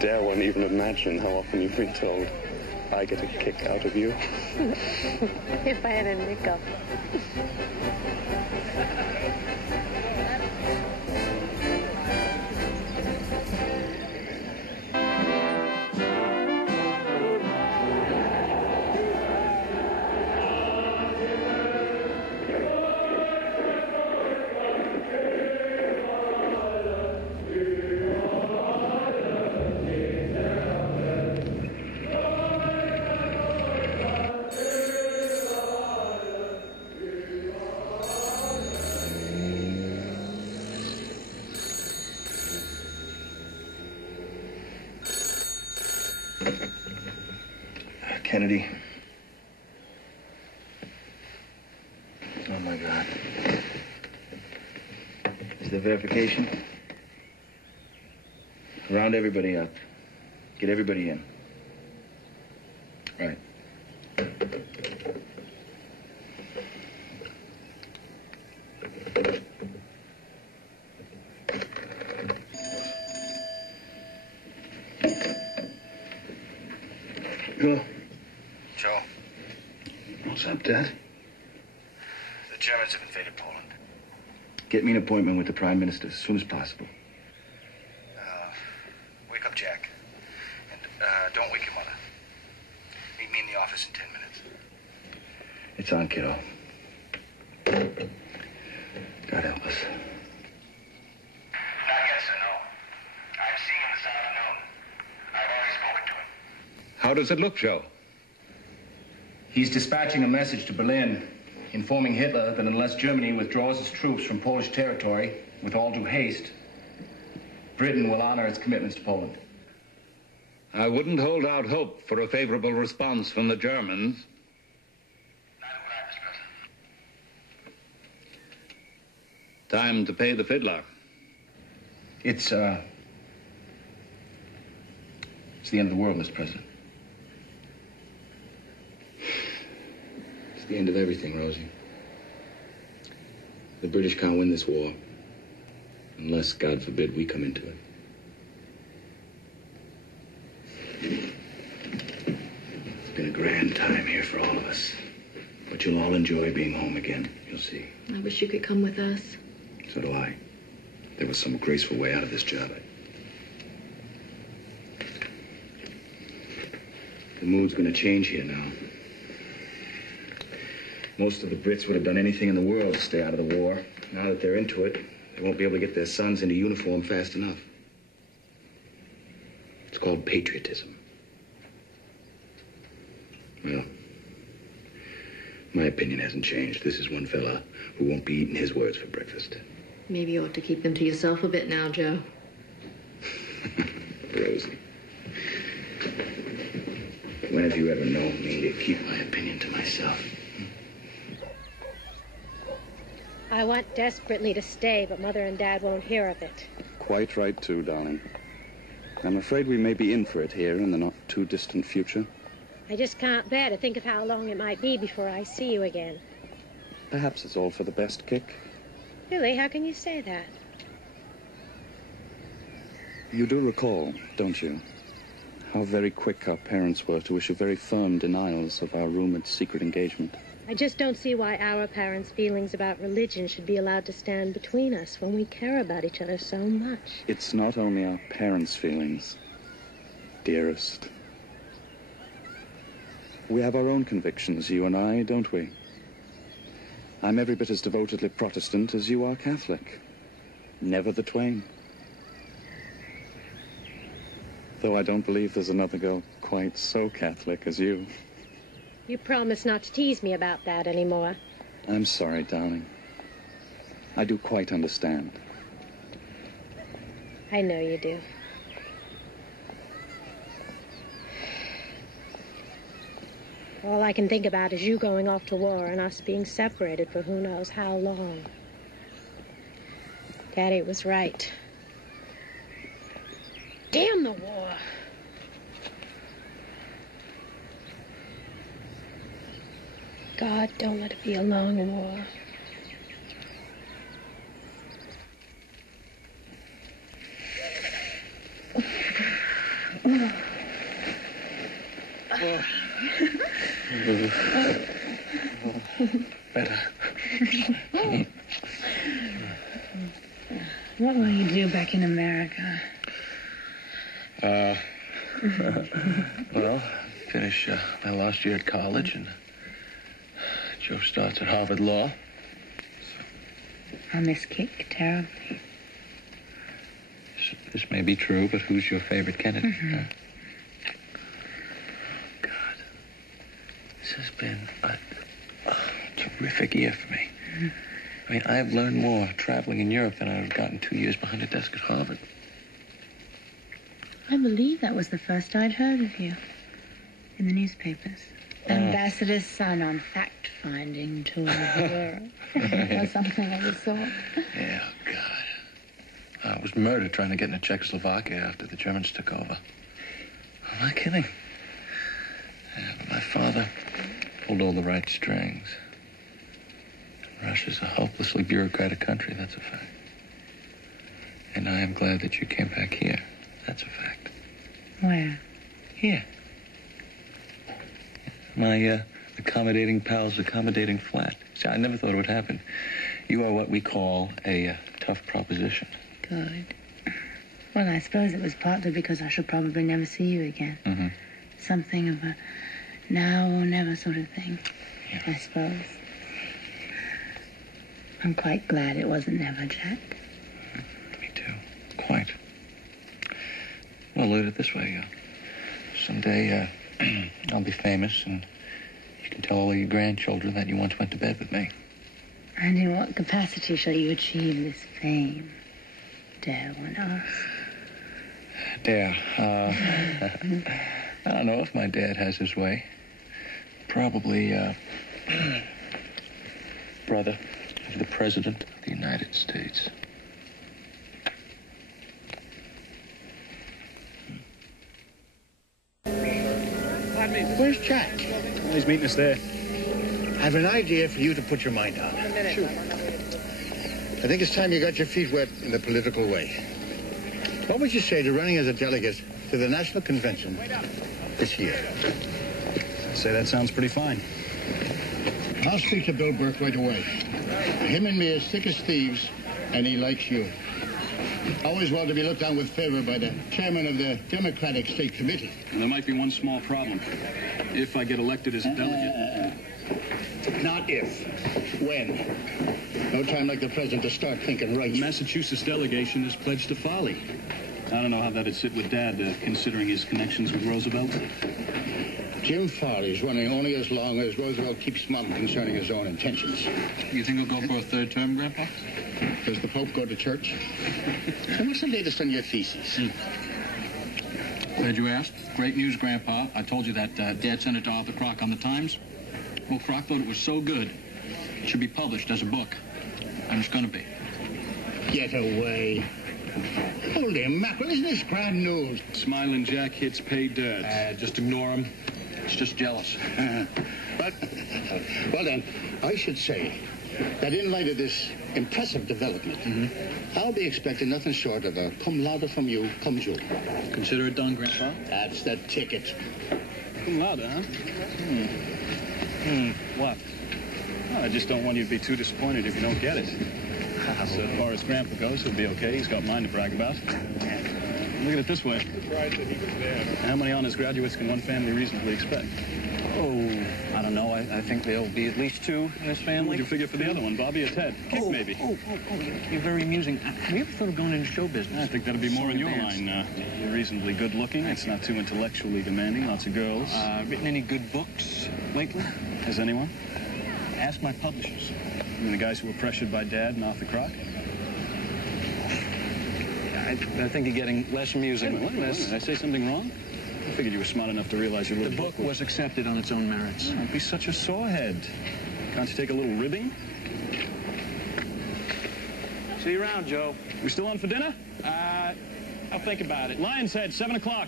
Dare won't even imagine how often you've been told, I get a kick out of you. If I had a hiccup. Kennedy. Oh, my God. Is there verification? Round everybody up. Get everybody in. Right. Go. Joe. What's up, Dad? The Germans have invaded Poland. Get me an appointment with the Prime Minister as soon as possible. Wake up Jack. And don't wake your mother. Meet me in the office in 10 minutes. It's on, kiddo. God help us. Not yet, sir, no. I'm seeing him this afternoon. I've already spoken to him. How does it look, Joe? He's dispatching a message to Berlin, informing Hitler that unless Germany withdraws its troops from Polish territory with all due haste, Britain will honor its commitments to Poland. I wouldn't hold out hope for a favorable response from the Germans. Neither would I, Mr. President. Time to pay the fiddler. It's the end of the world, Mr. President. It's the end of everything, Rosie. The British can't win this war unless, God forbid, we come into it. It's been a grand time here for all of us. But you'll all enjoy being home again. You'll see. I wish you could come with us. So do I. There was some graceful way out of this job. The mood's going to change here now. Most of the Brits would have done anything in the world to stay out of the war. Now that they're into it, they won't be able to get their sons into uniform fast enough. It's called patriotism. Well, my opinion hasn't changed. This is one fella who won't be eating his words for breakfast. Maybe you ought to keep them to yourself a bit now, Joe. Rosie. When have you ever known me to keep my opinion to myself? I want desperately to stay, but Mother and Dad won't hear of it. Quite right, too, darling. I'm afraid we may be in for it here in the not-too-distant future. I just can't bear to think of how long it might be before I see you again. Perhaps it's all for the best, Kick. Really? How can you say that? You do recall, don't you, how very quick our parents were to issue very firm denials of our rumored secret engagement? I just don't see why our parents' feelings about religion should be allowed to stand between us when we care about each other so much. It's not only our parents' feelings, dearest. We have our own convictions, you and I, don't we? I'm every bit as devotedly Protestant as you are Catholic. Never the twain. Though I don't believe there's another girl quite so Catholic as you. You promise not to tease me about that anymore. I'm sorry, darling. I do quite understand. I know you do. All I can think about is you going off to war and us being separated for who knows how long. Daddy was right. Damn the war. God, don't let it be a long war. Better. What will you do back in America? Well, finish my last year at college, and Joe starts at Harvard Law. I'll miss Kick terribly. This may be true, but who's your favorite candidate? God, this has been a terrific year for me. I mean, I've learned more traveling in Europe than I've gotten 2 years behind a desk at Harvard. I believe that was the first I'd heard of you in the newspapers. Ambassador's son on fact-finding tour of Europe. Or something of the sort. Yeah, God. I was murdered trying to get into Czechoslovakia after the Germans took over. I'm not kidding. Yeah, but my father pulled all the right strings. Russia's a hopelessly bureaucratic country, that's a fact. And I am glad that you came back here. That's a fact. Where? Here. My accommodating pal's accommodating flat. See, I never thought it would happen. You are what we call a tough proposition. Good. Well, I suppose it was partly because I shall probably never see you again. Mm-hmm. Something of a now or never sort of thing, Yeah. I suppose. I'm quite glad it wasn't never, Jack. Me too. Quite. Well, look at it this way. Someday, I'll be famous, and you can tell all your grandchildren that you once went to bed with me. And in what capacity shall you achieve this fame? Dare one ask? Dare. I don't know if my dad has his way. Probably, brother of the President of the United States. Where's Jack? He's meeting us there. I have an idea for you to put your mind on. Sure. I think it's time you got your feet wet in the political way. What would you say to running as a delegate to the National Convention this year? I'd say that sounds pretty fine. I'll speak to Bill Burke right away. Him and me are thick as thieves, and he likes you. Always well to be looked on with favor by the chairman of the Democratic State Committee. And there might be one small problem. If I get elected as a delegate. Not if. When. No time like the present to start thinking right. The Massachusetts delegation is pledged to folly. I don't know how that'd sit with Dad, considering his connections with Roosevelt. Jim Farley's running only as long as Roosevelt keeps mum concerning his own intentions. You think he'll go for a third term, Grandpa? Does the Pope go to church? And what's the latest on your thesis? Glad you asked. Great news, Grandpa. I told you that Dad sent it to Arthur Kroc on the Times. Well, Kroc thought it was so good, it should be published as a book. And it's going to be. Get away. Holy mackerel, isn't this grand news? Smiling Jack hits pay dirt. Just ignore him. It's just jealous. But, well then, I should say that in light of this impressive development, I'll be expecting nothing short of a cum laude from you, cum June. Consider it done, Grandpa. That's the ticket. Cum laude, huh? What? Oh, I just don't want you to be too disappointed if you don't get it. So as far as Grandpa goes, he'll be okay. He's got mine to brag about. Look at it this way. How many honors graduates can one family reasonably expect? Oh, I don't know. I think there'll be at least 2 in this family. What do you figure for the other one, Bobby or Ted? Kick, maybe. You're very amusing. Have you ever thought of going into show business? I think that'd be more in your line. You're reasonably good looking. It's not too intellectually demanding. Lots of girls. Written any good books lately? Has anyone? Ask my publishers. You mean the guys who were pressured by Dad and Arthur Kroc? I think you're getting less amusing. Wait, did I say something wrong? I figured you were smart enough to realize your little The book was accepted on its own merits. Don't be such a sorehead. Can't you take a little ribbing? See you around, Joe. We still on for dinner? I'll think about it. Lion's Head, 7 o'clock.